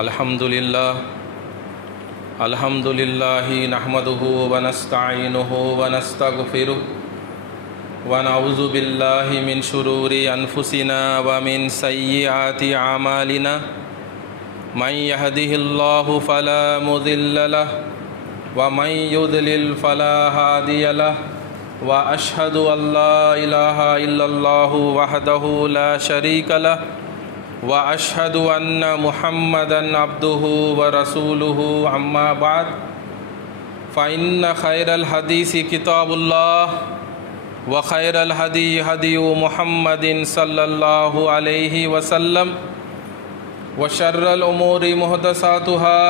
الحمدللہ نحمدہ ونستعینہ ونستغفرہ ونعوذ باللہ من شرور انفسنا ومن سیئات اعمالنا من یہدہ اللہ فلا مضل لہ ومن یضلل فلا ہادی لہ واشہد ان لا الہ الا اللہ وحدہ لا شریک لہ واشہد ان محمدا عبدہ ورسولہ اما بعد فإن خیر الحدیث کتاب اللہ وخیر الہدی ہدی محمد صلی اللہ علیہ وسلم وشر الامور محدثاتها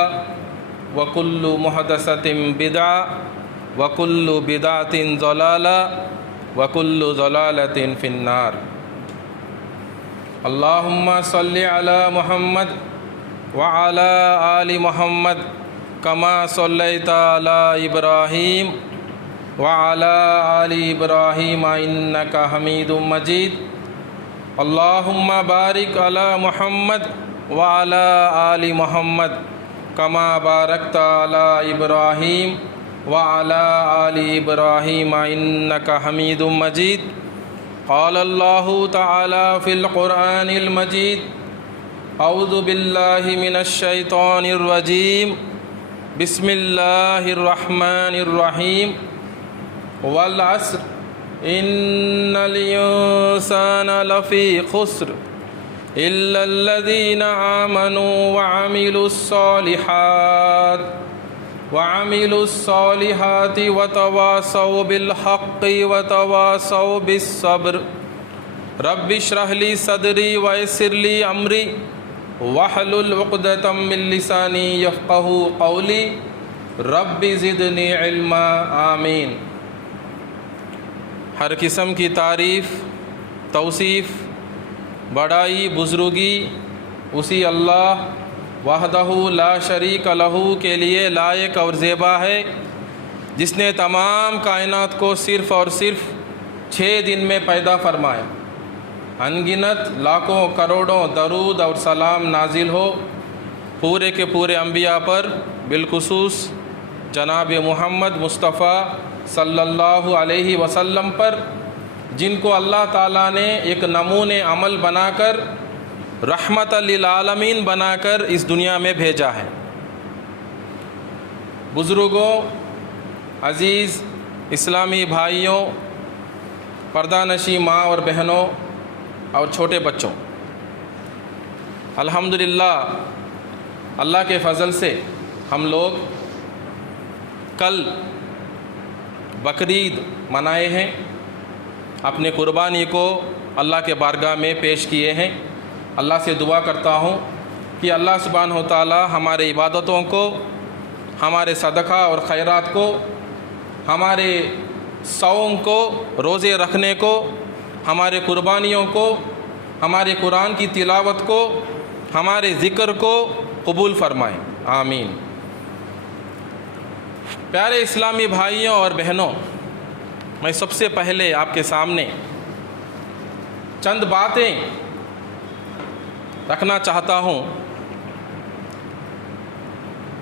وکل محدثۃ بدعہ وکل بدعۃ ضلالہ وکل ضلالۃ فی النار۔ اللہم صلی علی محمد وعلی آل محمد کما صلیت علی ابراہیم وعلی آل ابراہیم انک حمید مجید۔ اللہم بارک علی محمد وعلی آل محمد کما بارکت علی ابراہیم وعلی آل ابراہیم انک حمید مجید۔ قال اللہ تعالی فی القرآن المجید اعوذ باللہ من الشیطان الرجیم بسم اللہ الرحمن الرحیم والعصر ان الانسان لفی خسر الا الذین آمنوا وعملوا الصالحات وتواصوا بالحق وتواصوا بالصبر۔ رب اشرح لی صدری ویسر لی امری واحلل عقدۃ من لسانی یفقہوا قولی رب زدنی علما آمین۔ ہر قسم کی تعریف، توصیف، بڑائی، بزرگی اسی اللہ وحدہ لا شریک لہ کے لیے لائق اور زیبا ہے، جس نے تمام کائنات کو صرف اور صرف 6 دن میں پیدا فرمایا۔ انگنت لاکھوں کروڑوں درود اور سلام نازل ہو پورے کے پورے انبیاء پر، بالخصوص جناب محمد مصطفیٰ صلی اللہ علیہ وسلم پر، جن کو اللہ تعالیٰ نے ایک نمونے عمل بنا کر، رحمت للعالمین بنا کر اس دنیا میں بھیجا ہے۔ بزرگوں، عزیز اسلامی بھائیوں، پردہ نشی ماں اور بہنوں اور چھوٹے بچوں، الحمدللہ اللہ کے فضل سے ہم لوگ کل بقرعید منائے ہیں، اپنے قربانی کو اللہ کے بارگاہ میں پیش کیے ہیں۔ اللہ سے دعا کرتا ہوں کہ اللہ سبحانہ وتعالی ہمارے عبادتوں کو، ہمارے صدقہ اور خیرات کو، ہمارے صوم کو، روزے رکھنے کو، ہمارے قربانیوں کو، ہمارے قرآن کی تلاوت کو، ہمارے ذکر کو قبول فرمائیں، آمین۔ پیارے اسلامی بھائیوں اور بہنوں، میں سب سے پہلے آپ کے سامنے چند باتیں رکھنا چاہتا ہوں،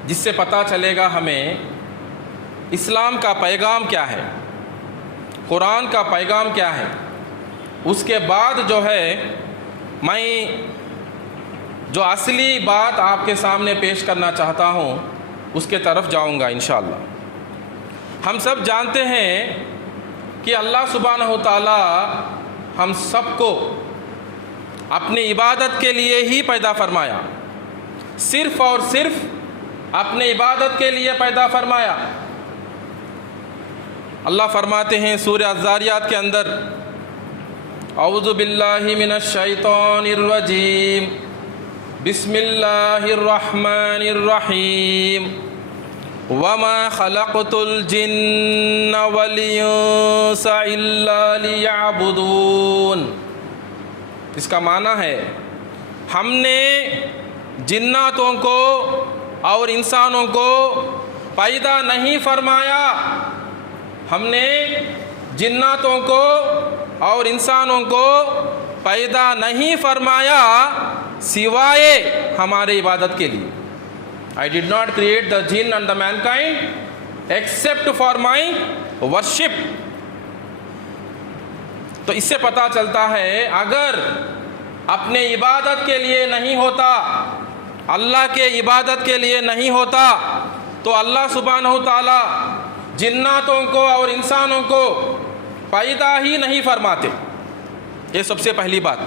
جس سے پتہ چلے گا ہمیں اسلام کا پیغام کیا ہے، قرآن کا پیغام کیا ہے۔ اس کے بعد جو ہے میں جو اصلی بات آپ کے سامنے پیش کرنا چاہتا ہوں اس کے طرف جاؤں گا انشاءاللہ۔ ہم سب جانتے ہیں کہ اللہ سبحانہ و تعالی ہم سب کو اپنی عبادت کے لیے ہی پیدا فرمایا، صرف اور صرف اپنی عبادت کے لیے پیدا فرمایا۔ اللہ فرماتے ہیں سورہ الذاریات کے اندر، اعوذ باللہ من الشیطان الرجیم بسم اللہ الرحمن الرحیم وما خلقت الجن والانس الا لیعبدون۔ اس کا معنی ہے ہم نے جناتوں کو اور انسانوں کو پیدا نہیں فرمایا، ہم نے جناتوں کو اور انسانوں کو پیدا نہیں فرمایا سوائے ہمارے عبادت کے لیے. I did not create the jinn and the mankind except for my worship. تو اس سے پتہ چلتا ہے اگر اپنے عبادت کے لیے نہیں ہوتا، اللہ کے عبادت کے لیے نہیں ہوتا، تو اللہ سبحانہ و تعالی جناتوں کو اور انسانوں کو پیدا ہی نہیں فرماتے. یہ سب سے پہلی بات.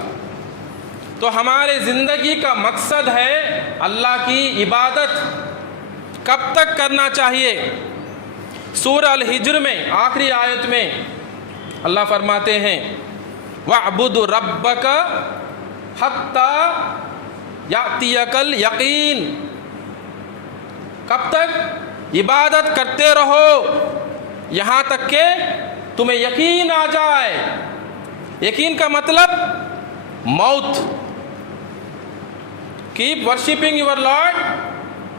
تو ہمارے زندگی کا مقصد ہے اللہ کی عبادت. کب تک کرنا چاہیے؟ سورہ الحجر میں آخری آیت میں اللہ فرماتے ہیں وَاعْبُدْ رَبَّكَ حَتَّى يَأْتِيَكَ الْيَقِينُ. کب تک عبادت کرتے رہو؟ یہاں تک کہ تمہیں یقین آ جائے. یقین کا مطلب موت. Keep worshipping your Lord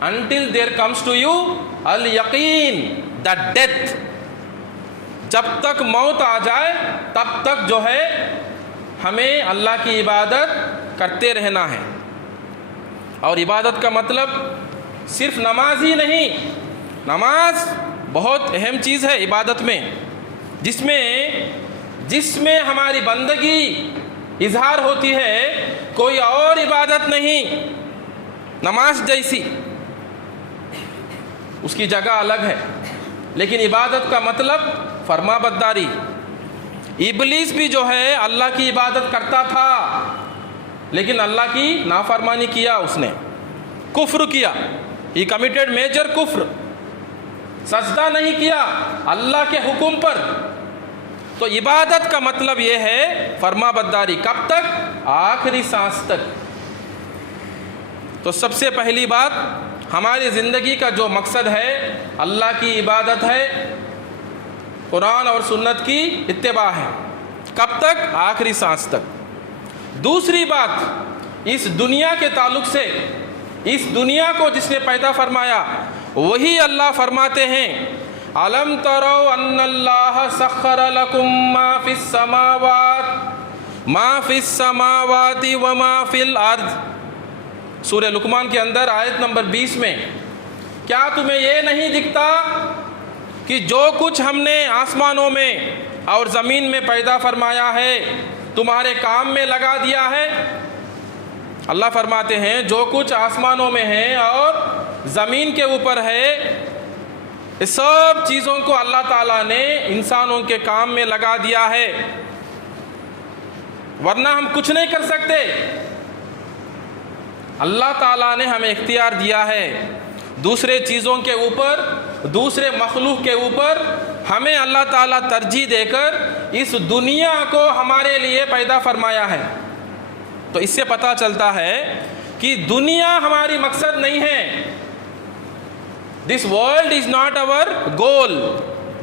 until there comes to you al-yaqeen, the death. جب تک موت آ جائے تب تک جو ہے ہمیں اللہ کی عبادت کرتے رہنا ہے. اور عبادت کا مطلب صرف نماز ہی نہیں. نماز بہت اہم چیز ہے عبادت میں، جس میں ہماری بندگی اظہار ہوتی ہے، کوئی اور عبادت نہیں نماز جیسی. اس کی جگہ الگ ہے. لیکن عبادت کا مطلب فرما برداری. ابلیس بھی جو ہے اللہ کی عبادت کرتا تھا، لیکن اللہ کی نافرمانی کیا، اس نے کفر کیا. ہی کمیٹڈ میجر کفر. سجدہ نہیں کیا اللہ کے حکم پر. تو عبادت کا مطلب یہ ہے فرما برداری. کب تک؟ آخری سانس تک. تو سب سے پہلی بات ہماری زندگی کا جو مقصد ہے اللہ کی عبادت ہے، قرآن اور سنت کی اتباع ہے. کب تک؟ آخری سانس تک. دوسری بات اس دنیا کے تعلق سے، اس دنیا کو جس نے پیدا فرمایا وہی اللہ فرماتے ہیں الم تروا ان اللہ سخر لکم ما فی السماوات وما فی الارض. سورہ لقمان کے اندر آیت نمبر 20 میں، کیا تمہیں یہ نہیں دکھتا کہ جو کچھ ہم نے آسمانوں میں اور زمین میں پیدا فرمایا ہے تمہارے کام میں لگا دیا ہے؟ اللہ فرماتے ہیں جو کچھ آسمانوں میں ہے اور زمین کے اوپر ہے، اس سب چیزوں کو اللہ تعالیٰ نے انسانوں کے کام میں لگا دیا ہے، ورنہ ہم کچھ نہیں کر سکتے. اللہ تعالیٰ نے ہمیں اختیار دیا ہے دوسرے چیزوں کے اوپر، دوسرے مخلوق کے اوپر. ہمیں اللہ تعالیٰ ترجیح دے کر اس دنیا کو ہمارے لیے پیدا فرمایا ہے. تو اس سے پتہ چلتا ہے کہ دنیا ہماری مقصد نہیں ہے. This world is not our goal.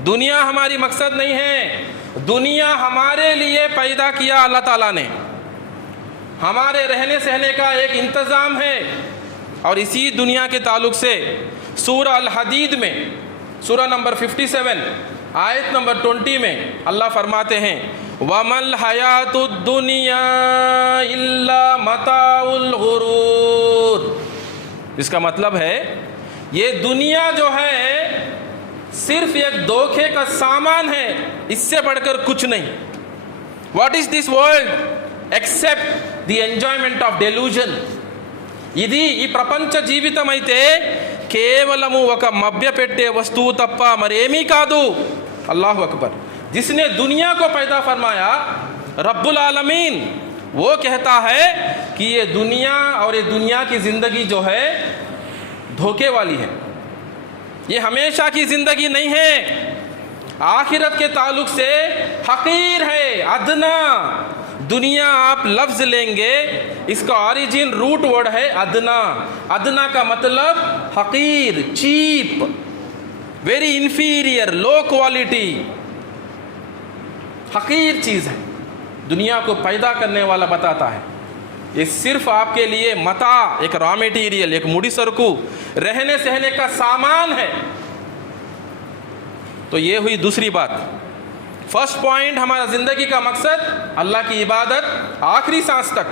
دنیا ہماری مقصد نہیں ہے. دنیا ہمارے لیے پیدا کیا اللہ تعالیٰ نے، ہمارے رہنے سہنے کا ایک انتظام ہے. اور اسی دنیا کے تعلق سے سورہ الحدید میں سورہ نمبر 57 آیت نمبر 20 میں اللہ فرماتے ہیں وَمَا الْحَيَاةُ الدُّنْيَا إِلَّا مَتَاعُ الْغُرُورِ. اس کا مطلب ہے یہ دنیا جو ہے صرف ایک دھوکے کا سامان ہے، اس سے بڑھ کر کچھ نہیں. What is this world except the enjoyment of delusion. ఇది ఈ ప్రపంచ జీవితం అయితే కేవలము ఒక మభ్యపెట్టే వస్తువు తప్ప మరేమీ కాదు. అల్లాహు అక్బర్. جس نے دنیا کو پیدا فرمایا رب العالمین وہ کہتا ہے کہ یہ دنیا اور یہ دنیا کی زندگی جو ہے دھوکے والی ہے، یہ ہمیشہ کی زندگی نہیں ہے، آخرت کے تعلق سے حقیر ہے، ادنا. دنیا آپ لفظ لیں گے اس کا اوریجن روٹ ورڈ ہے ادنا. ادنا کا مطلب حقیر، cheap, very inferior, low quality, حقیر چیز ہے. دنیا کو پیدا کرنے والا بتاتا ہے یہ صرف آپ کے لیے متاع، ایک را میٹیریل، ایک مڑی سرکو، رہنے سہنے کا سامان ہے. تو یہ ہوئی دوسری بات. فرسٹ پوائنٹ، ہمارا زندگی کا مقصد اللہ کی عبادت آخری سانس تک.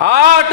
8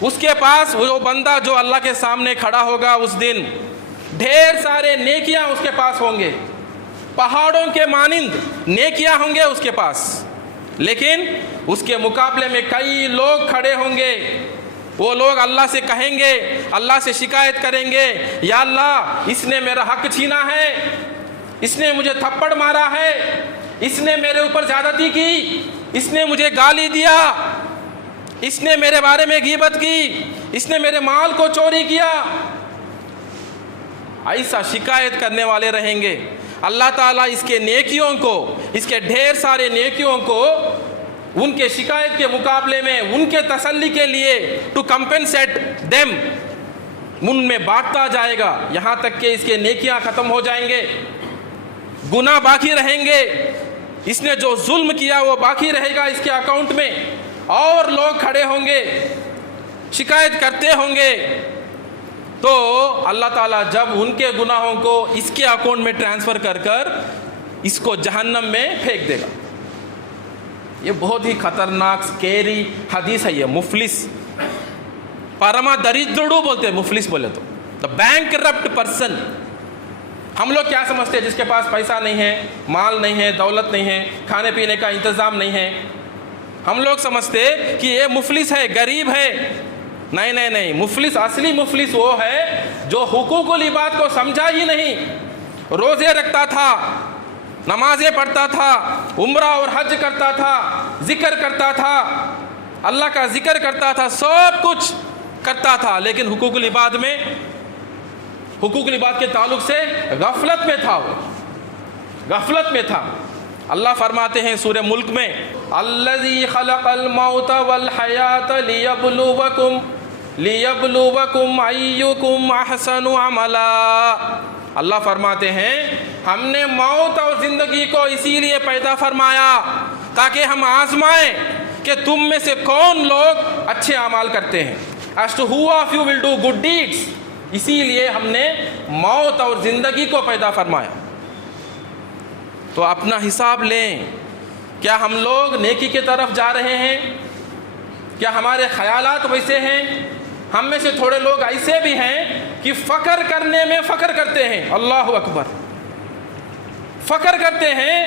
اس کے پاس وہ بندہ جو اللہ کے سامنے کھڑا ہوگا اس دن، ڈھیر سارے نیکیاں اس کے پاس ہوں گے، پہاڑوں کے مانند نیکیاں ہوں گے اس کے پاس، لیکن اس کے مقابلے میں کئی لوگ کھڑے ہوں گے. وہ لوگ اللہ سے کہیں گے، اللہ سے شکایت کریں گے، یا اللہ اس نے میرا حق چھینا ہے، اس نے مجھے تھپڑ مارا ہے، اس نے میرے اوپر زیادتی کی، اس نے مجھے گالی دیا، اس نے میرے بارے میں غیبت کی، اس نے میرے مال کو چوری کیا. ایسا شکایت کرنے والے رہیں گے. اللہ تعالیٰ اس کے نیکیوں کو، اس کے ڈھیر سارے نیکیوں کو ان کے شکایت کے مقابلے میں ان کے تسلی کے لیے ٹو کمپنسیٹ دیم ان میں بانٹتا جائے گا، یہاں تک کہ اس کے نیکیاں ختم ہو جائیں گے، گناہ باقی رہیں گے. اس نے جو ظلم کیا وہ باقی رہے گا اس کے اکاؤنٹ میں، اور لوگ کھڑے ہوں گے شکایت کرتے ہوں گے. تو اللہ تعالیٰ جب ان کے گناہوں کو اس کے اکاؤنٹ میں ٹرانسفر کر کر اس کو جہنم میں پھینک دے گا. یہ بہت ہی خطرناک سکیری حدیث ہے. یہ مفلس، پرما دریدرو بولتے ہیں مفلس بولے تو، دا بینکرپٹ پرسن. ہم لوگ کیا سمجھتے ہیں؟ جس کے پاس پیسہ نہیں ہے، مال نہیں ہے، دولت نہیں ہے، کھانے پینے کا انتظام نہیں ہے، ہم لوگ سمجھتے کہ یہ مفلس ہے، غریب ہے. نہیں نہیں نہیں، مفلس، اصلی مفلس وہ ہے جو حقوق العباد کو سمجھا ہی نہیں، روزے رکھتا تھا، نمازیں پڑھتا تھا، عمرہ اور حج کرتا تھا، ذکر کرتا تھا، اللہ کا ذکر کرتا تھا، سب کچھ کرتا تھا، لیکن حقوق العباد میں، حقوق العباد کے تعلق سے غفلت میں تھا، وہ غفلت میں تھا. اللہ فرماتے ہیں سورہ ملک میں، الذی خلق الموت والحیات لیبلوکم ایکم احسن عملا. اللہ فرماتے ہیں ہم نے موت اور زندگی کو اسی لیے پیدا فرمایا تاکہ ہم آزمائیں کہ تم میں سے کون لوگ اچھے اعمال کرتے ہیں. as to who of you will do good deeds. اسی لیے ہم نے موت اور زندگی کو پیدا فرمایا. تو اپنا حساب لیں، کیا ہم لوگ نیکی کی طرف جا رہے ہیں؟ کیا ہمارے خیالات ویسے ہیں؟ ہم میں سے تھوڑے لوگ ایسے بھی ہیں کہ فخر کرنے میں فخر کرتے ہیں. اللہ اکبر، فخر کرتے ہیں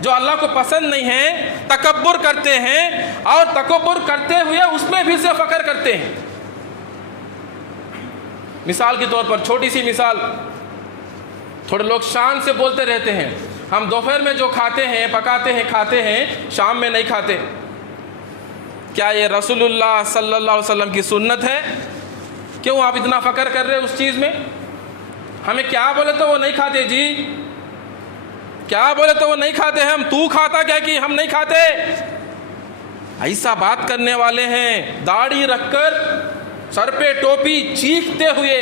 جو اللہ کو پسند نہیں ہے، تکبر کرتے ہیں، اور تکبر کرتے ہوئے اس میں بھی سے فخر کرتے ہیں. مثال کے طور پر، چھوٹی سی مثال، تھوڑے لوگ شان سے بولتے رہتے ہیں ہم دوپہر میں جو کھاتے ہیں، پکاتے ہیں، کھاتے ہیں، شام میں نہیں کھاتے. کیا یہ رسول اللہ صلی اللہ علیہ وسلم کی سنت ہے؟ کیوں آپ اتنا فخر کر رہے اس چیز میں؟ ہمیں کیا بولے تو وہ نہیں کھاتے جی، کیا بولے تو وہ نہیں کھاتے ہم، تو کھاتا کیا کہ ہم نہیں کھاتے؟ ایسا بات کرنے والے ہیں، داڑھی رکھ کر، سر پہ ٹوپی، چیختے ہوئے.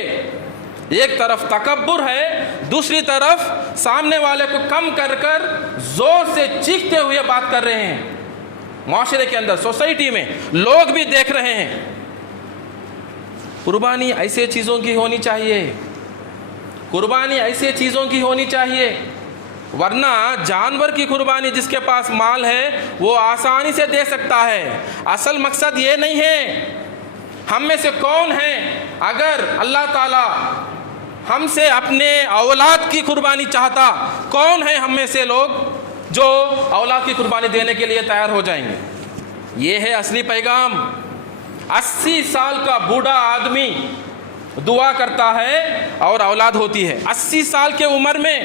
ایک طرف تکبر ہے، دوسری طرف سامنے والے کو کم کر کر زور سے چیختے ہوئے بات کر رہے ہیں. معاشرے کے اندر، سوسائٹی میں لوگ بھی دیکھ رہے ہیں. قربانی ایسے چیزوں کی ہونی چاہیے، قربانی ایسے چیزوں کی ہونی چاہیے، ورنہ جانور کی قربانی جس کے پاس مال ہے وہ آسانی سے دے سکتا ہے. اصل مقصد یہ نہیں ہے. ہم میں سے کون ہیں، اگر اللہ تعالیٰ ہم سے اپنے اولاد کی قربانی چاہتا، کون ہے ہم میں سے لوگ جو اولاد کی قربانی دینے کے لیے تیار ہو جائیں گے؟ یہ ہے اصلی پیغام. 80 سال کا بوڑھا آدمی دعا کرتا ہے اور اولاد ہوتی ہے. 80 سال کے عمر میں،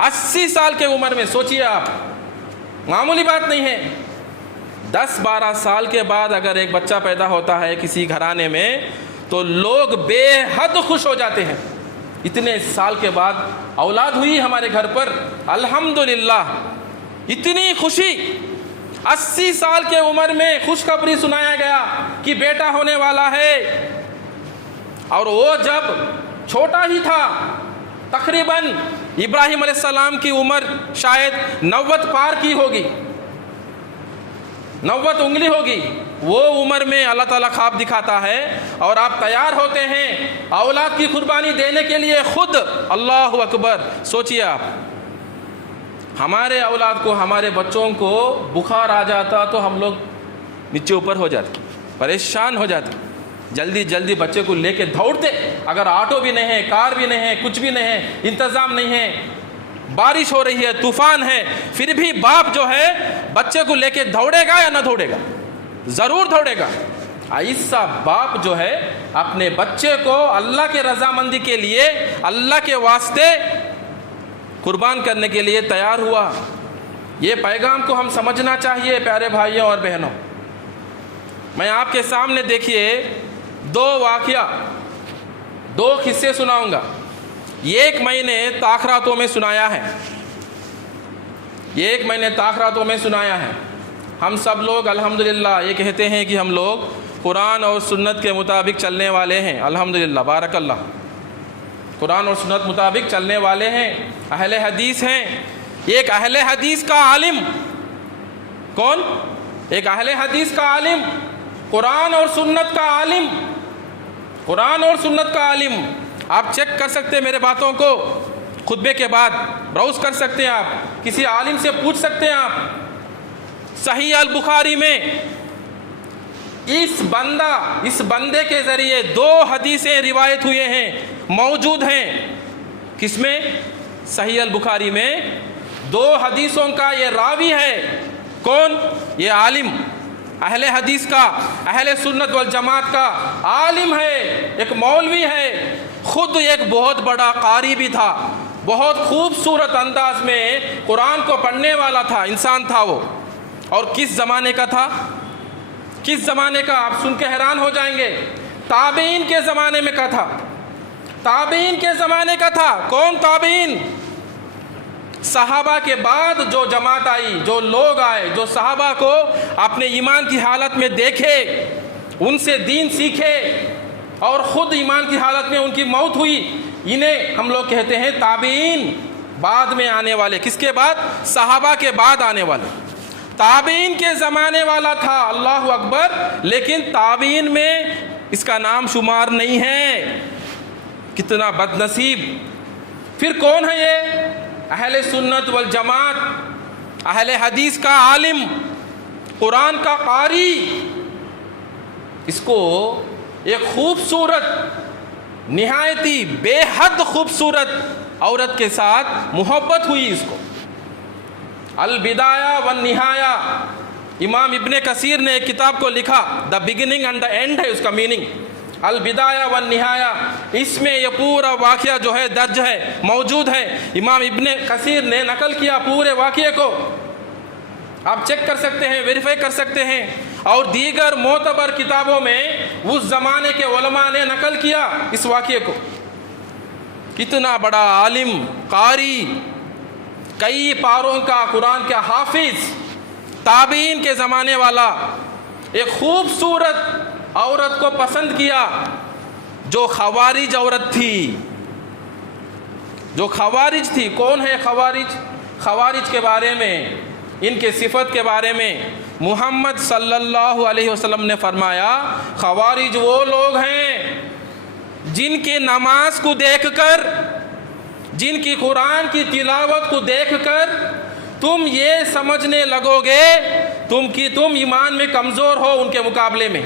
80 سال کے عمر میں، سوچئے آپ، معمولی بات نہیں ہے. 10-12 سال کے بعد اگر ایک بچہ پیدا ہوتا ہے کسی گھرانے میں تو لوگ بے حد خوش ہو جاتے ہیں. اتنے سال کے بعد اولاد ہوئی ہمارے گھر پر، الحمدللہ، اتنی خوشی. 80 سال کے عمر میں خوشخبری سنایا گیا کہ بیٹا ہونے والا ہے، اور وہ جب چھوٹا ہی تھا، تقریباً ابراہیم علیہ السلام کی عمر شاید 90 پار کی ہوگی، 90 انگلی ہوگی. وہ عمر میں اللہ تعالیٰ خواب دکھاتا ہے اور آپ تیار ہوتے ہیں اولاد کی قربانی دینے کے لیے خود. اللہ اکبر. سوچئے آپ، ہمارے اولاد کو، ہمارے بچوں کو بخار آ جاتا تو ہم لوگ نیچے اوپر ہو جاتے، پریشان ہو جاتے. جلدی جلدی بچے کو لے کے دوڑتے، اگر آٹو بھی نہیں ہے، کار بھی نہیں ہے، کچھ بھی نہیں ہے، انتظام نہیں ہے، بارش ہو رہی ہے، طوفان ہے، پھر بھی باپ جو ہے بچے کو لے کے دوڑے گا یا نہ دوڑے گا؟ ضرور دوڑے گا۔ ایسا باپ جو ہے اپنے بچے کو اللہ کے رضامندی کے لیے، اللہ کے واسطے قربان کرنے کے لیے تیار ہوا۔ یہ پیغام کو ہم سمجھنا چاہیے پیارے بھائیوں اور بہنوں۔ میں آپ کے سامنے دیکھیے دو واقعہ، دو قصے سناؤں گا۔ ایک میں نے تاخراتوں میں سنایا ہے، ایک میں نے تاخراتوں میں سنایا ہے۔ ہم سب لوگ الحمدللہ یہ کہتے ہیں کہ ہم لوگ قرآن اور سنت کے مطابق چلنے والے ہیں، الحمدللہ، بارک اللہ، قرآن اور سنت مطابق چلنے والے ہیں، اہل حدیث ہیں۔ ایک اہل حدیث کا عالم، کون؟ ایک اہل حدیث کا عالم، قرآن اور سنت کا عالم، قرآن اور سنت کا عالم۔ آپ چیک کر سکتے ہیں میرے باتوں کو، خطبے کے بعد براؤز کر سکتے ہیں، آپ کسی عالم سے پوچھ سکتے ہیں۔ آپ صحیح البخاری میں اس بندے کے ذریعے دو حدیثیں روایت ہوئے ہیں، موجود ہیں۔ کس میں؟ صحیح البخاری میں دو حدیثوں کا یہ راوی ہے، کون؟ یہ عالم، اہل حدیث کا، اہل سنت والجماعت کا عالم ہے، ایک مولوی ہے، خود ایک بہت بڑا قاری بھی تھا، بہت خوبصورت انداز میں قرآن کو پڑھنے والا تھا، انسان تھا وہ۔ اور کس زمانے کا تھا؟ کس زمانے کا؟ آپ سن کے حیران ہو جائیں گے، تابعین کے زمانے میں کا تھا، تابعین کے زمانے کا تھا۔ کون تابعین؟ صحابہ کے بعد جو جماعت آئی، جو لوگ آئے، جو صحابہ کو اپنے ایمان کی حالت میں دیکھے، ان سے دین سیکھے اور خود ایمان کی حالت میں ان کی موت ہوئی، انہیں ہم لوگ کہتے ہیں تابعین۔ بعد میں آنے والے، کس کے بعد؟ صحابہ کے بعد آنے والے۔ تابعین کے زمانے والا تھا، اللہ اکبر، لیکن تابعین میں اس کا نام شمار نہیں ہے۔ کتنا بد نصیب۔ پھر کون ہے یہ؟ اہل سنت والجماعت، اہل حدیث کا عالم، قرآن کا قاری۔ اس کو ایک خوبصورت، نہایتی بے حد خوبصورت عورت کے ساتھ محبت ہوئی۔ اس کو البدایہ والنہایہ، امام ابن کثیر نے ایک کتاب کو لکھا، the beginning and the and ہے اس کا میننگ، البدایہ والنہایہ۔ اس میں یہ پورا واقعہ جو ہے درج ہے، موجود ہے، امام ابن کثیر نے نقل کیا پورے واقعے کو۔ آپ چیک کر سکتے ہیں، ویریفائی کر سکتے ہیں، اور دیگر معتبر کتابوں میں اس زمانے کے علماء نے نقل کیا اس واقعے کو۔ کتنا بڑا عالم، قاری، کئی پاروں کا قرآن کا حافظ، تابعین کے زمانے والا، ایک خوبصورت عورت کو پسند کیا جو خوارج عورت تھی، جو خوارج تھی۔ کون ہے خوارج؟ خوارج کے بارے میں، ان کے صفت کے بارے میں محمد صلی اللہ علیہ وسلم نے فرمایا، خوارج وہ لوگ ہیں جن کی نماز کو دیکھ کر، جن کی قرآن کی تلاوت کو دیکھ کر تم یہ سمجھنے لگو گے تم ایمان میں کمزور ہو ان کے مقابلے میں،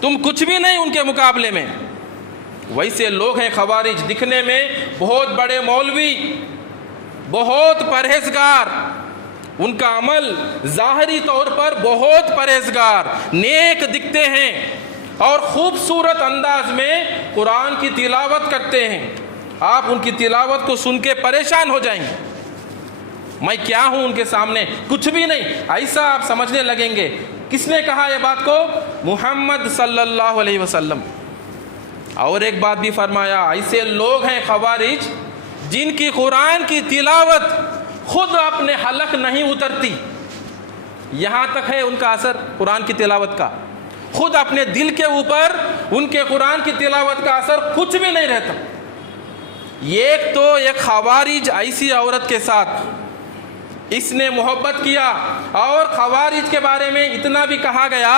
تم کچھ بھی نہیں ان کے مقابلے میں۔ ویسے لوگ ہیں خوارج، دکھنے میں بہت بڑے مولوی، بہت پرہیزگار، ان کا عمل ظاہری طور پر بہت پرہیزگار، نیک دکھتے ہیں اور خوبصورت انداز میں قرآن کی تلاوت کرتے ہیں۔ آپ ان کی تلاوت کو سن کے پریشان ہو جائیں گے، میں کیا ہوں ان کے سامنے، کچھ بھی نہیں، ایسا آپ سمجھنے لگیں گے۔ کس نے کہا یہ بات کو؟ محمد صلی اللہ علیہ وسلم۔ اور ایک بات بھی فرمایا، ایسے لوگ ہیں خوارج جن کی قرآن کی تلاوت خود اپنے حلق نہیں اترتی، یہاں تک ہے ان کا اثر قرآن کی تلاوت کا، خود اپنے دل کے اوپر ان کے قرآن کی تلاوت کا اثر کچھ بھی نہیں رہتا۔ ایک تو ایک خوارج ایسی عورت کے ساتھ اس نے محبت کیا، اور خوارج کے بارے میں اتنا بھی کہا گیا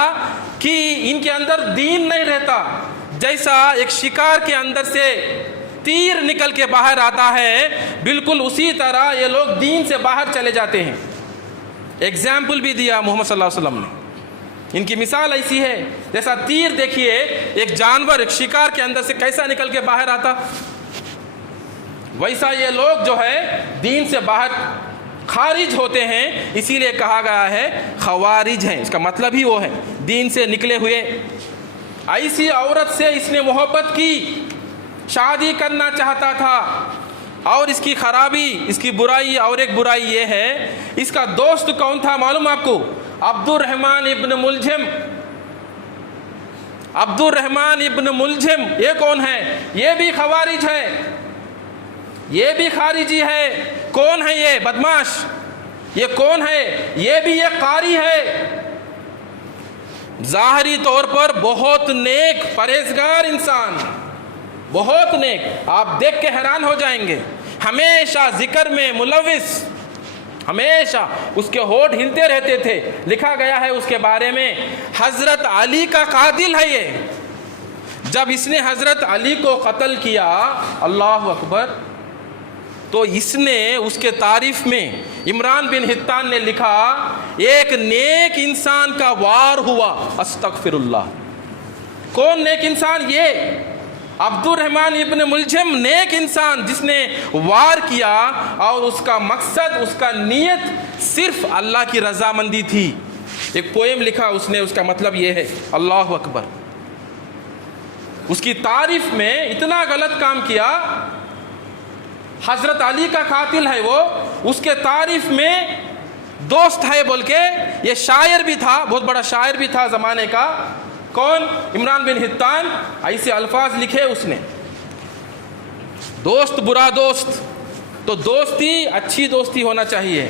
کہ ان کے اندر دین نہیں رہتا، جیسا ایک شکار کے اندر سے تیر نکل کے باہر آتا ہے، بالکل اسی طرح یہ لوگ دین سے باہر چلے جاتے ہیں۔ ایگزامپل بھی دیا محمد صلی اللہ علیہ وسلم نے، ان کی مثال ایسی ہے جیسا تیر دیکھیے ایک جانور ایک شکار کے اندر سے کیسا نکل کے باہر آتا، ویسا یہ لوگ جو ہے دین سے باہر خارج ہوتے ہیں، اسی لیے کہا گیا ہے خوارج ہیں، اس کا مطلب ہی وہ ہے دین سے نکلے ہوئے۔ ایسی عورت سے اس نے محبت کی، شادی کرنا چاہتا تھا، اور اس کی خرابی، اس کی برائی، اور ایک برائی یہ ہے اس کا دوست کون تھا معلوم آپ کو؟ عبد الرحمن ابن ملجم۔ عبد الرحمن ابن ملجم یہ کون ہے؟ یہ بھی خوارج ہے، یہ بھی خارجی ہے۔ کون ہے یہ بدماش؟ یہ کون ہے؟ یہ بھی ایک قاری ہے، ظاہری طور پر بہت نیک پرہیزگار انسان، بہت نیک، آپ دیکھ کے حیران ہو جائیں گے، ہمیشہ ذکر میں ملوث، ہمیشہ اس کے ہونٹ ہلتے رہتے تھے۔ لکھا گیا ہے اس کے بارے میں حضرت علی کا قاتل ہے یہ۔ جب اس نے حضرت علی کو قتل کیا، اللہ اکبر، تو اس نے اس کے تعریف میں عمران بن حطان نے لکھا ایک نیک انسان کا وار ہوا، استغفر اللہ۔ کون نیک انسان؟ یہ عبد الرحمن ابن ملجم، نیک انسان جس نے وار کیا اور اس کا مقصد، اس کا نیت صرف اللہ کی رضامندی تھی۔ ایک پوئم لکھا اس نے، اس کا مطلب یہ ہے، اللہ اکبر، اس کی تعریف میں اتنا غلط کام کیا، حضرت علی کا قاتل ہے وہ، اس کے تعریف میں دوست ہے بول کے، یہ شاعر بھی تھا، بہت بڑا شاعر بھی تھا زمانے کا۔ کون؟ عمران بن حطان۔ ایسے الفاظ لکھے اس نے، دوست برا دوست، تو دوستی اچھی دوستی ہونا چاہیے،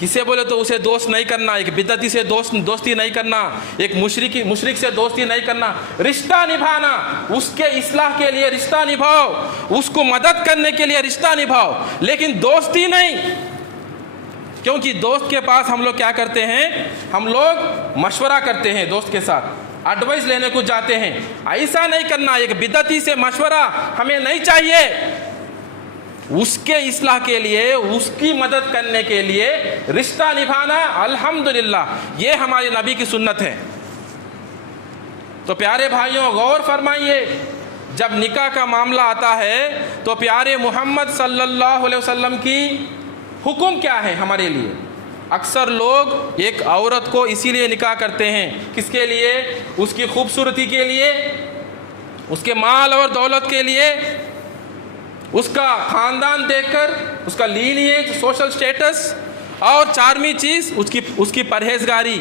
کسے بولے تو اسے دوست نہیں کرنا، ایک بدعتی سے دوستی نہیں کرنا، ایک مشرک سے دوستی نہیں کرنا، رشتہ نبھانا، اس کے اصلاح کے لیے رشتہ نبھاؤ، اس کو مدد کرنے کے لیے رشتہ نبھاؤ، لیکن دوستی نہیں۔ کیونکہ دوست کے پاس ہم لوگ کیا کرتے ہیں؟ ہم لوگ مشورہ کرتے ہیں دوست کے ساتھ، ایڈوائس لینے کو جاتے ہیں، ایسا نہیں کرنا۔ ایک بدعتی سے مشورہ ہمیں نہیں چاہیے، اس کے اصلاح کے لیے، اس کی مدد کرنے کے لیے رشتہ نبھانا، الحمدللہ یہ ہمارے نبی کی سنت ہے۔ تو پیارے بھائیوں غور فرمائیے، جب نکاح کا معاملہ آتا ہے تو پیارے محمد صلی اللہ علیہ وسلم کی حکم کیا ہے ہمارے لیے؟ اکثر لوگ ایک عورت کو اسی لیے نکاح کرتے ہیں، کس کے لیے؟ اس کی خوبصورتی کے لیے، اس کے مال اور دولت کے لیے، اس کا خاندان دیکھ کر، اس کا لینیج، سوشل سٹیٹس، اور چارمی چیز اس کی پرہیزگاری،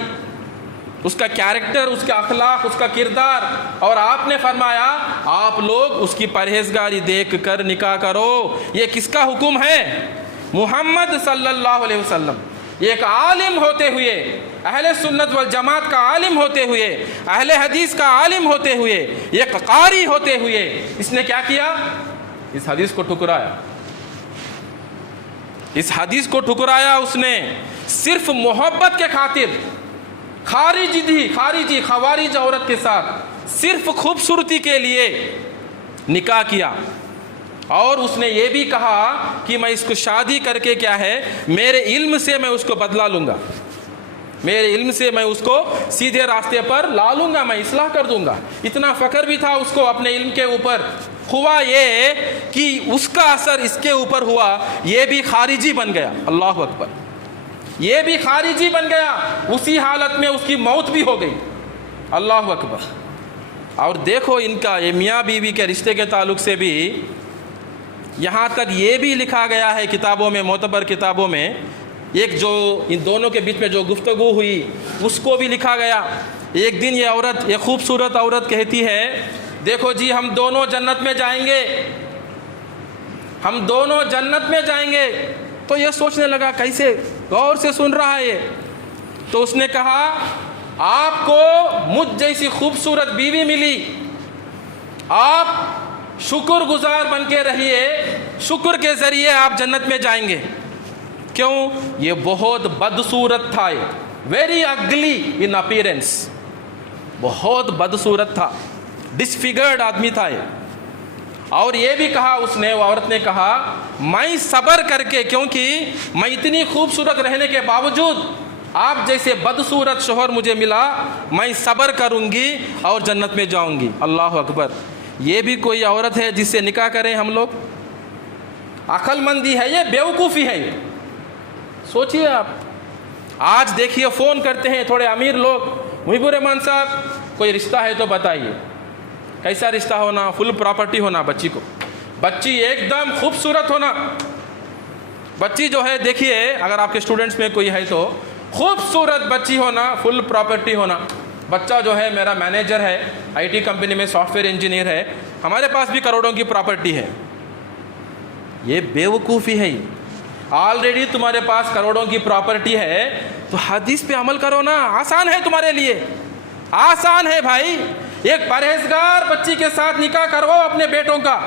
اس کا کیریکٹر، اس کا اخلاق، اس کا کردار۔ اور آپ نے فرمایا آپ لوگ اس کی پرہیزگاری دیکھ کر نکاح کرو۔ یہ کس کا حکم ہے؟ محمد صلی اللہ علیہ وسلم، ایک عالم ہوتے ہوئے، اہل سنت والجماعت کا عالم ہوتے ہوئے، اہل حدیث کا عالم ہوتے ہوئے، ایک قاری ہوتے ہوئے، اس نے کیا کیا؟ اس حدیث کو ٹھکرایا، اس حدیث کو ٹھکرایا اس نے، صرف محبت کے خاطر، خارجی خوارج عورت کے ساتھ صرف خوبصورتی کے لیے نکاح کیا۔ اور اس نے یہ بھی کہا کہ میں اس کو شادی کر کے کیا ہے، میرے علم سے میں اس کو بدلا لوں گا، میرے علم سے میں اس کو سیدھے راستے پر لا لوں گا، میں اصلاح کر دوں گا۔ اتنا فخر بھی تھا اس کو اپنے علم کے اوپر۔ ہوا یہ کہ اس کا اثر اس کے اوپر ہوا، یہ بھی خارجی بن گیا، اللہ اکبر، یہ بھی خارجی بن گیا، اسی حالت میں اس کی موت بھی ہو گئی، اللہ اکبر۔ اور دیکھو ان کا یہ میاں بیوی کے رشتے کے تعلق سے بھی یہاں تک یہ بھی لکھا گیا ہے کتابوں میں، معتبر کتابوں میں، ایک جو ان دونوں کے بیچ میں جو گفتگو ہوئی اس کو بھی لکھا گیا۔ ایک دن یہ عورت، ایک خوبصورت عورت کہتی ہے دیکھو جی ہم دونوں جنت میں جائیں گے، ہم دونوں جنت میں جائیں گے۔ تو یہ سوچنے لگا کیسے، غور سے سن رہا ہے یہ۔ تو اس نے کہا آپ کو مجھ جیسی خوبصورت بیوی ملی، آپ شکر گزار بن کے رہیے، شکر کے ذریعے آپ جنت میں جائیں گے۔ کیوں؟ یہ بہت بدصورت تھا، ویری اگلی ان اپیرنس، بہت بدصورت تھا، ڈسفیگرڈ آدمی تھا یہ۔ اور یہ بھی کہا اس نے، وہ عورت نے کہا میں صبر کر کے، کیونکہ میں اتنی خوبصورت رہنے کے باوجود آپ جیسے بدصورت شوہر مجھے ملا، میں صبر کروں گی اور جنت میں جاؤں گی۔ اللہ اکبر! یہ بھی کوئی عورت ہے جس سے نکاح کریں ہم لوگ؟ عقل مندی ہے یہ؟ بیوقوفی ہے یہ؟ سوچئے آپ۔ آج دیکھیے فون کرتے ہیں تھوڑے امیر لوگ، محب الرحمان صاحب کوئی رشتہ ہے تو بتائیے۔ کیسا رشتہ ہونا؟ فل پراپرٹی ہونا بچی کو، بچی ایک دم خوبصورت ہونا، بچی جو ہے دیکھیے اگر آپ کے اسٹوڈنٹس میں کوئی ہے تو خوبصورت بچی ہونا، فل پراپرٹی ہونا۔ بچہ جو ہے میرا مینیجر ہے، آئی ٹی کمپنی میں سافٹ ویئر انجینئر ہے، ہمارے پاس بھی کروڑوں کی پراپرٹی ہے۔ یہ بیوقوفی ہے۔ آلریڈی تمہارے پاس کروڑوں کی پراپرٹی ہے تو حدیث پہ عمل کرو نا، آسان ہے تمہارے لیے، آسان ہے بھائی۔ ایک پرہیزگار بچی کے ساتھ نکاح کرواؤ اپنے بیٹوں کا،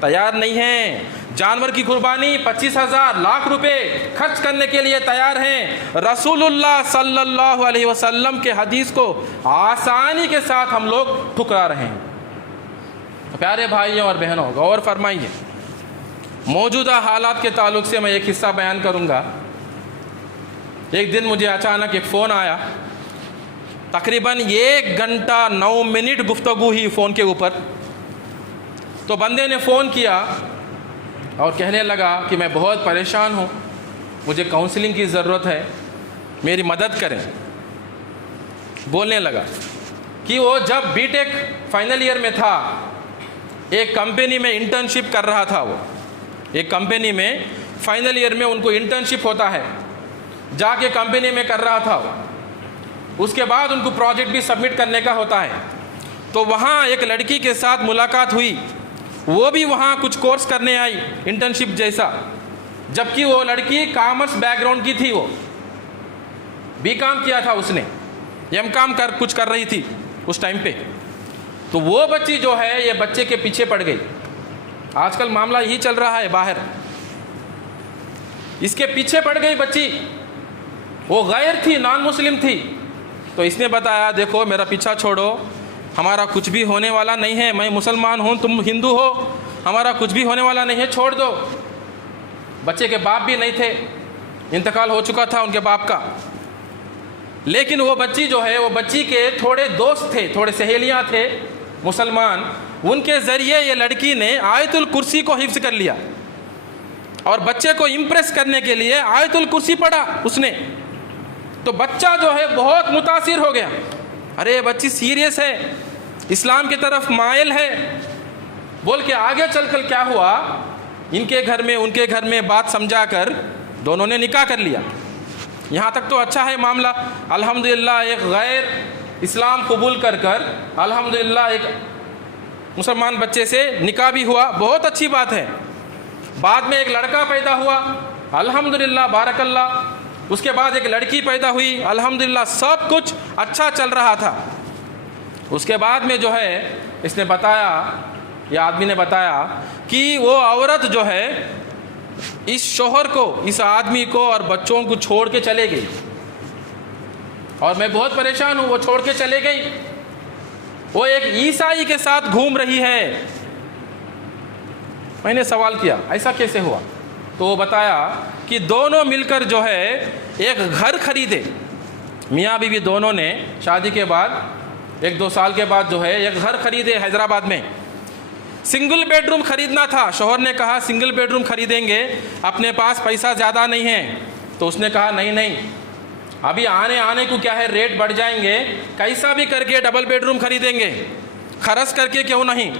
تیار نہیں ہیں۔ جانور کی قربانی 25,000 لاکھ روپے خرچ کرنے کے لیے تیار ہیں۔ رسول اللہ صلی اللہ علیہ وسلم کے حدیث کو آسانی کے ساتھ ہم لوگ ٹھکرا رہے ہیں۔ پیارے بھائیوں اور بہنوں، غور فرمائیے، موجودہ حالات کے تعلق سے میں ایک قصہ بیان کروں گا۔ ایک دن مجھے اچانک ایک فون آیا، تقریباً 1 گھنٹہ 9 منٹ گفتگو ہوئی فون کے اوپر۔ تو بندے نے فون کیا اور کہنے لگا کہ میں بہت پریشان ہوں، مجھے کاؤنسلنگ کی ضرورت ہے، میری مدد کریں۔ بولنے لگا کہ وہ جب بی ٹیک فائنل ایئر میں تھا، ایک کمپنی میں انٹرنشپ کر رہا تھا، وہ ایک کمپنی میں فائنل ایئر میں ان کو انٹرنشپ ہوتا ہے، جا کے کمپنی میں کر رہا تھا وہ۔ اس کے بعد ان کو پروجیکٹ بھی سبمٹ کرنے کا ہوتا ہے۔ تو وہاں ایک لڑکی کے ساتھ ملاقات ہوئی، وہ بھی وہاں کچھ کورس کرنے آئی انٹرنشپ جیسا، جبکہ وہ لڑکی کامرس بیک گراؤنڈ کی تھی، وہ بی کام کیا تھا، اس نے ایم کام کچھ کر رہی تھی اس ٹائم پہ۔ تو وہ بچی جو ہے یہ بچے کے پیچھے پڑ گئی۔ آج کل معاملہ یہی چل رہا ہے باہر، اس کے پیچھے پڑ گئی بچی۔ وہ غیر تھی، نان مسلم تھی۔ تو اس نے بتایا دیکھو میرا پیچھا چھوڑو، ہمارا کچھ بھی ہونے والا نہیں ہے، میں مسلمان ہوں تم ہندو ہو، ہمارا کچھ بھی ہونے والا نہیں ہے، چھوڑ دو۔ بچے کے باپ بھی نہیں تھے، انتقال ہو چکا تھا ان کے باپ کا۔ لیکن وہ بچی جو ہے، وہ بچی کے تھوڑے دوست تھے، تھوڑے سہیلیاں تھے مسلمان، ان کے ذریعے یہ لڑکی نے آیت الکرسی کو حفظ کر لیا، اور بچے کو امپریس کرنے کے لیے آیت الکرسی پڑھا اس نے۔ تو بچہ جو ہے بہت متاثر ہو گیا، ارے بچی سیریس ہے، اسلام کی طرف مائل ہے، بول کے آگے چل کر کیا ہوا، ان کے گھر میں ان کے گھر میں بات سمجھا کر دونوں نے نکاح کر لیا۔ یہاں تک تو اچھا ہے معاملہ، الحمدللہ ایک غیر اسلام قبول کر الحمدللہ ایک مسلمان بچے سے نکاح بھی ہوا، بہت اچھی بات ہے۔ بعد میں ایک لڑکا پیدا ہوا، الحمدللہ بارک اللہ، اس کے بعد ایک لڑکی پیدا ہوئی، الحمدللہ سب کچھ اچھا چل رہا تھا۔ اس کے بعد میں جو ہے اس نے بتایا، یہ آدمی نے بتایا کہ وہ عورت جو ہے اس شوہر کو، اس آدمی کو اور بچوں کو چھوڑ کے چلے گئی، اور میں بہت پریشان ہوں، وہ چھوڑ کے چلے گئی، وہ ایک عیسائی کے ساتھ گھوم رہی ہے۔ میں نے سوال کیا ایسا کیسے ہوا؟ تو وہ بتایا کہ دونوں مل کر جو ہے ایک گھر خریدے، میاں بیوی دونوں نے شادی کے بعد 1-2 سال کے بعد جو ہے ایک گھر خریدے حیدرآباد میں۔ سنگل بیڈ روم خریدنا تھا، شوہر نے کہا سنگل بیڈ روم خریدیں گے، اپنے پاس پیسہ زیادہ نہیں ہے۔ تو اس نے کہا نہیں، ابھی آنے کو کیا ہے، ریٹ بڑھ جائیں گے، کیسا بھی کر کے ڈبل بیڈ روم خریدیں گے، خرچ کر کے کیوں نہیں،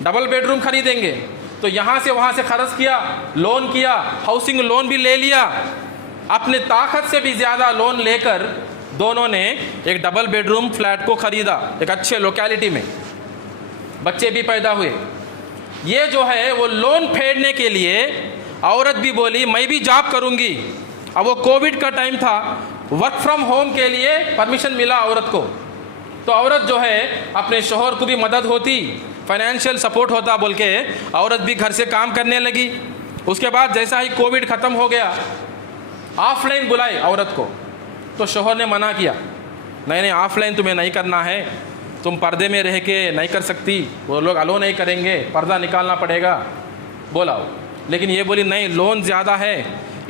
ڈبل بیڈ روم خریدیں گے۔ تو یہاں سے وہاں سے خرچ کیا، لون کیا، ہاؤسنگ لون بھی لے لیا، اپنے طاقت سے بھی زیادہ لون لے کر دونوں نے ایک ڈبل بیڈ روم فلیٹ کو خریدا ایک اچھے لوکیلٹی میں، بچے بھی پیدا ہوئے۔ یہ جو ہے وہ لون پھیرنے کے لیے عورت بھی بولی میں بھی جاب کروں گی۔ اب وہ کووڈ کا ٹائم تھا، ورک فرام ہوم کے لیے پرمیشن ملا عورت کو، تو عورت جو ہے اپنے شوہر کو بھی مدد ہوتی، فائنینشیل سپورٹ ہوتا بول کے عورت بھی گھر سے کام کرنے لگی۔ اس کے بعد جیسا ہی کووڈ ختم ہو گیا، آف لائن بلائی عورت کو، تو شوہر نے منع کیا، نہیں آف لائن تمہیں نہیں کرنا ہے، تم پردے میں رہ کے نہیں کر سکتی، وہ لوگ الو نہیں کریں گے، پردہ نکالنا پڑے گا، بولا۔ لیکن یہ بولی نہیں، لون زیادہ ہے،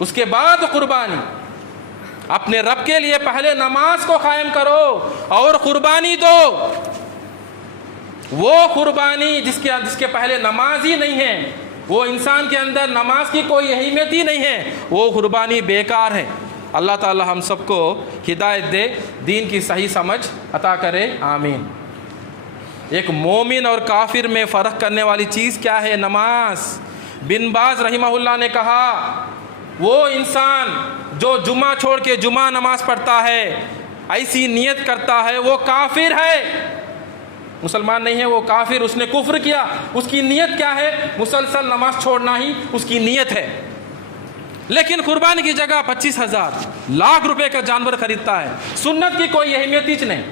اس کے بعد قربانی. اپنے رب کے لیے پہلے نماز کو قائم کرو اور قربانی دو. وہ قربانی جس کے پہلے نماز ہی نہیں ہے, وہ انسان کے اندر نماز کی کوئی اہمیت ہی نہیں ہے, وہ قربانی بیکار ہے. اللہ تعالی ہم سب کو ہدایت دے, دین کی صحیح سمجھ عطا کرے, آمین. ایک مومن اور کافر میں فرق کرنے والی چیز کیا ہے؟ نماز. بن باز رحمہ اللہ نے کہا وہ انسان جو جمعہ چھوڑ کے جمعہ نماز پڑھتا ہے, ایسی نیت کرتا ہے, وہ کافر ہے, مسلمان نہیں ہے, وہ کافر, اس نے کفر کیا. اس کی نیت کیا ہے؟ مسلسل نماز چھوڑنا ہی اس کی نیت ہے. لیکن قربانی کی جگہ 25,000 لاکھ روپے کا جانور خریدتا ہے. سنت کی کوئی اہمیت ہی نہیں,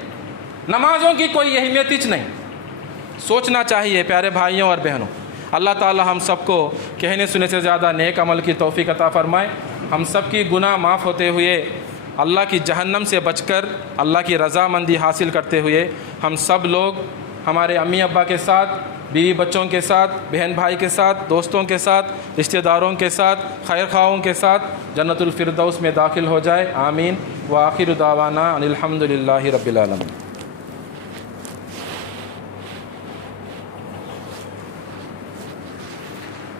نمازوں کی کوئی اہمیت ہی نہیں. سوچنا چاہیے پیارے بھائیوں اور بہنوں. اللہ تعالی ہم سب کو کہنے سننے سے زیادہ نیک عمل کی توفیق عطا فرمائے. ہم سب کی گناہ معاف ہوتے ہوئے اللہ کی جہنم سے بچ کر اللہ کی رضامندی حاصل کرتے ہوئے ہم سب لوگ ہمارے امی ابا کے ساتھ, بیوی بچوں کے ساتھ, بہن بھائی کے ساتھ, دوستوں کے ساتھ, رشتہ داروں کے ساتھ, خیر خواہوں کے ساتھ جنت الفردوس میں داخل ہو جائے, آمین. وآخر دعوانا ان الحمد للہ رب العالمین.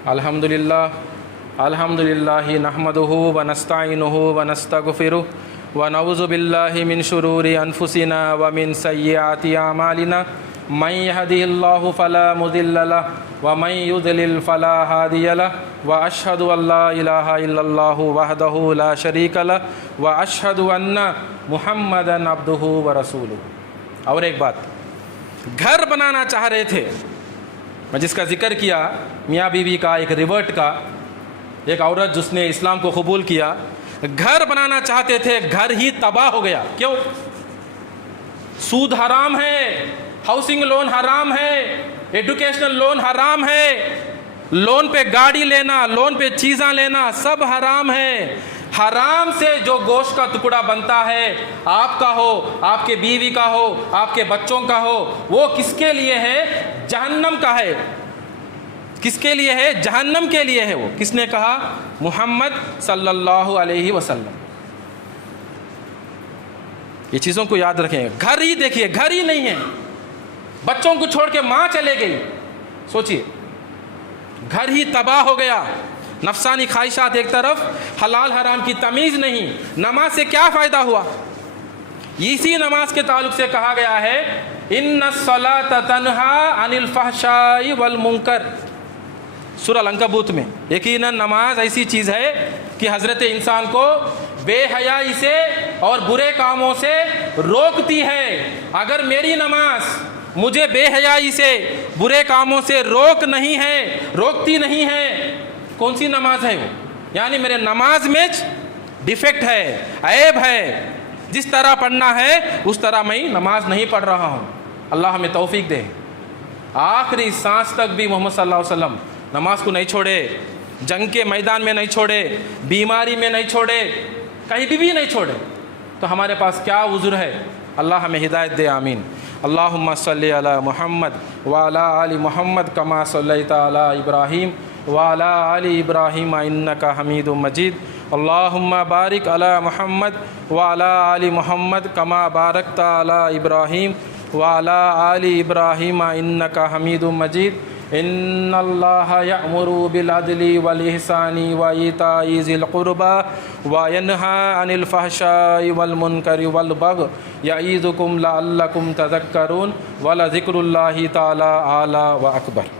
الحمد للہ نحمدہ ونستعینہ ونستغفرہ ونعوذ باللہ من شرور انفسنا ومن سیئات اعمالنا من یہدہ اللہ فلا مضل لہ ومن یضلل فلا ہادی لہ واشہد ان لا الہ الا اللہ وحدہ لا شریک لہ واشہد ان محمدا عبدہ ورسولہ. اور ایک بات, گھر بنانا چاہ رہے تھے, میں جس کا ذکر کیا میاں بیوی کا, ایک ریورٹ کا, ایک عورت جس نے اسلام کو قبول کیا, گھر بنانا چاہتے تھے, گھر ہی تباہ ہو گیا. کیوں؟ سود حرام ہے, ہاؤسنگ لون حرام ہے, ایڈوکیشنل لون حرام ہے, لون پہ گاڑی لینا, لون پہ چیزاں لینا, سب حرام ہے. حرام سے جو گوشت کا ٹکڑا بنتا ہے, آپ کا ہو, آپ کے بیوی کا ہو, آپ کے بچوں کا ہو, وہ کس کے لیے ہے؟ جہنم کا ہے. کس کے لیے ہے؟ جہنم کے لیے ہے. وہ کس نے کہا؟ محمد صلی اللہ علیہ وسلم. یہ چیزوں کو یاد رکھیں. گھر ہی دیکھیے, گھر ہی نہیں ہے, بچوں کو چھوڑ کے ماں چلے گئی. سوچئے, گھر ہی تباہ ہو گیا. نفسانی خواہشات ایک طرف, حلال حرام کی تمیز نہیں. نماز سے کیا فائدہ ہوا؟ اسی نماز کے تعلق سے کہا گیا ہے ان الصلاۃ تنہی عن الفحشاء والمنکر, سورہ العنکبوت میں. یقیناً نماز ایسی چیز ہے کہ حضرت انسان کو بے حیائی سے اور برے کاموں سے روکتی ہے. اگر میری نماز مجھے بے حیائی سے, برے کاموں سے روکتی نہیں ہے, کون سی نماز ہے وہ؟ یعنی میرے نماز میں ڈیفیکٹ ہے, عیب ہے. جس طرح پڑھنا ہے اس طرح میں نماز نہیں پڑھ رہا ہوں. اللہ ہمیں توفیق دے. آخری سانس تک بھی محمد صلی اللہ علیہ وسلم نماز کو نہیں چھوڑے, جنگ کے میدان میں نہیں چھوڑے, بیماری میں نہیں چھوڑے, کہیں بھی نہیں چھوڑے. تو ہمارے پاس کیا عذر ہے؟ اللہ ہمیں ہدایت دے, آمین. اللہم صلی علی محمد وعلی آل محمد کما صلیت علی ابراہیم وعلی آل ابراہیم انک حمید مجید. اللہم بارک علی محمد وعلی آل محمد کما بارکت علی ابراہیم وعلی آل ابراہیم انک حمید مجید. ان اللہ یأمر بالعدل والاحسان وایتاء ذی القربى وینہی عن الفحشاء والمنکر والبغی یعظکم لعلکم تذکرون ولذکر اللہ تعالی اعلی و اکبر.